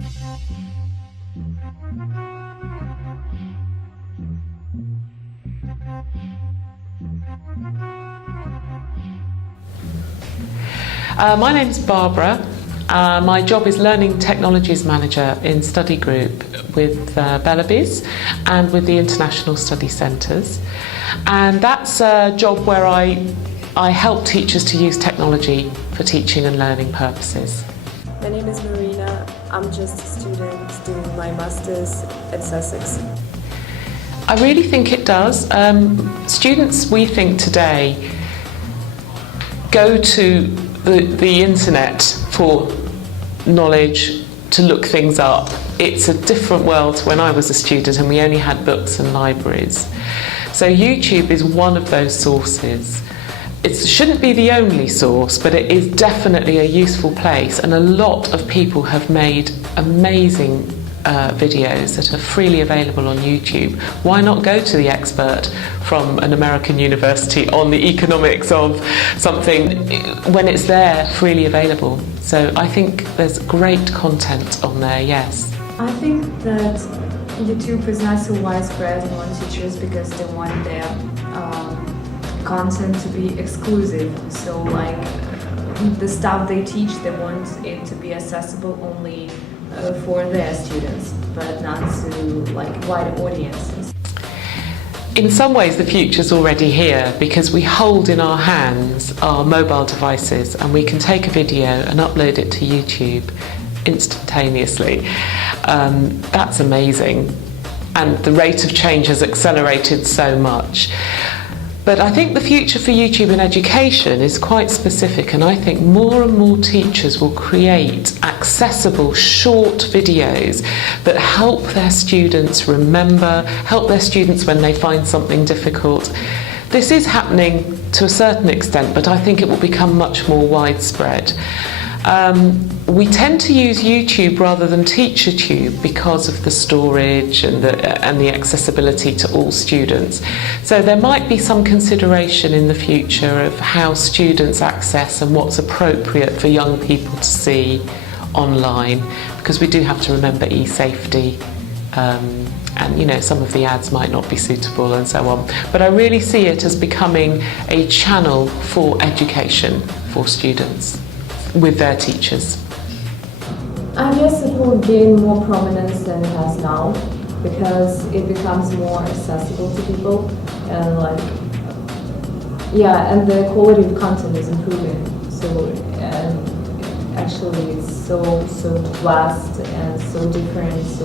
My name's Barbara. My job is Learning Technologies Manager in Study Group with Bellerbys and with the International Study Centres. And that's a job where I help teachers to use technology for teaching and learning purposes. My name is Marina. I'm just a student doing my Masters at Sussex. I really think it does. Students, we think today, go to the internet for knowledge, to look things up. It's a different world to when I was a student and we only had books and libraries. So YouTube is one of those sources. It shouldn't be the only source, but it is definitely a useful place, and a lot of people have made amazing videos that are freely available on YouTube. Why not go to the expert from an American university on the economics of something when it's there freely available? So I think there's great content on there, yes. I think that YouTube is not so widespread among teachers because they want their content to be exclusive. So like the stuff they teach, they want it to be accessible only for their students, but not to like wider audiences. In some ways the future's already here, because we hold in our hands our mobile devices and we can take a video and upload it to YouTube instantaneously. That's amazing, and the rate of change has accelerated so much. But I think the future for YouTube in education is quite specific, and I think more and more teachers will create accessible short videos that help their students remember, help their students when they find something difficult. This is happening to a certain extent, but I think it will become much more widespread. We tend to use YouTube rather than TeacherTube because of the storage and the accessibility to all students. So there might be some consideration in the future of how students access and what's appropriate for young people to see online, because we do have to remember e-safety, and you know, some of the ads might not be suitable and so on. But I really see it as becoming a channel for education for students with their teachers. I guess it will gain more prominence than it has now because it becomes more accessible to people, and like, yeah, and the quality of content is improving. So, and actually it's so vast and so different, so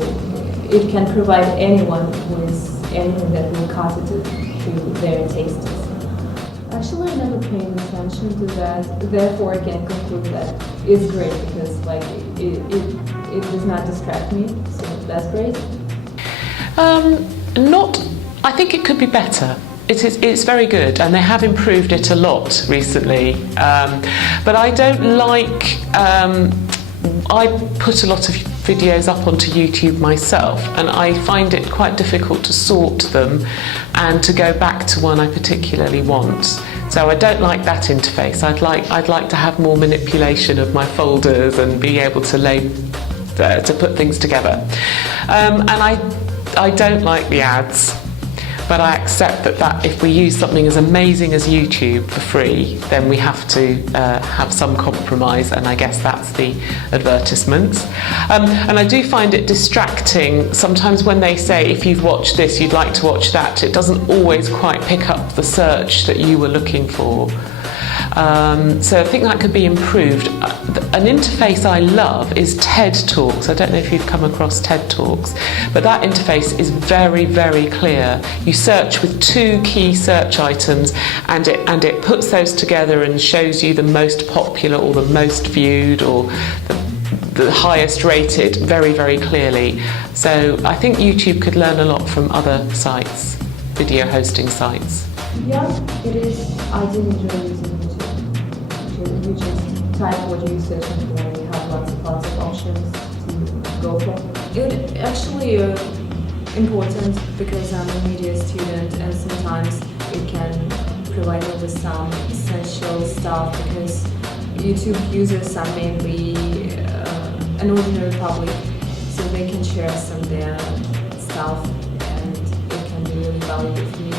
it can provide anyone with anything that will cater to their tastes. Actually, I never paid attention to that, therefore I can conclude that it's great because like it does not distract me, so that's great. I think it could be better. It's very good, and they have improved it a lot recently. But I don't like, I put a lot of videos up onto YouTube myself, and I find it quite difficult to sort them and to go back to one I particularly want. So I don't like that interface. I'd like to have more manipulation of my folders and be able to put things together. And I don't like the ads, but I accept that if we use something as amazing as YouTube for free, then we have to have some compromise, and I guess that's the advertisements. And I do find it distracting sometimes when they say, if you've watched this, you'd like to watch that. It doesn't always quite pick up the search that you were looking for. So I think that could be improved. An interface I love is TED Talks. I don't know if you've come across TED Talks, but that interface is very, very clear. You search with 2 key search items, and it puts those together and shows you the most popular or the most viewed or the highest rated very, very clearly. So I think YouTube could learn a lot from other sites, video hosting sites. Yeah, it is. I did enjoy using YouTube. You just type what you're searching for and you have lots of options to go for. It actually important because I'm a media student, and sometimes it can provide me with some essential stuff because YouTube users are mainly an ordinary public, so they can share some of their stuff, and it can be really valuable for me.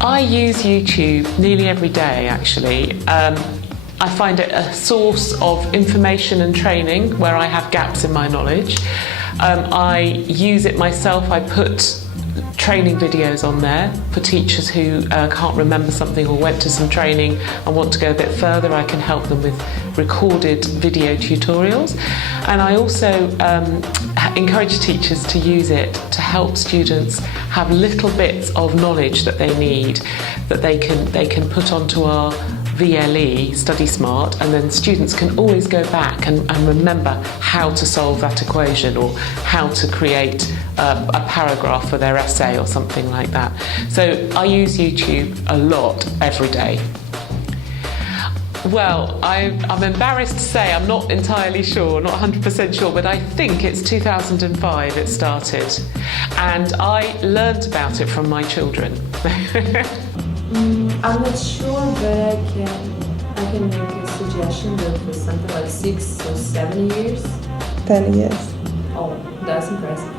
I use YouTube nearly every day, actually. I find it a source of information and training where I have gaps in my knowledge. I use it myself. I put training videos on there for teachers who can't remember something or went to some training and want to go a bit further. I can help them with recorded video tutorials. And I also encourage teachers to use it to help students have little bits of knowledge that they need, that they can put onto our VLE, Study Smart, and then students can always go back and remember how to solve that equation or how to create a paragraph for their essay or something like that. So I use YouTube a lot every day. Well, I'm embarrassed to say I'm not entirely sure, not 100% sure, but I think it's 2005 it started. And I learnt about it from my children. I'm not sure, but I can make a suggestion that it was something like 6 or 7 years. 10 years. Oh, that's impressive.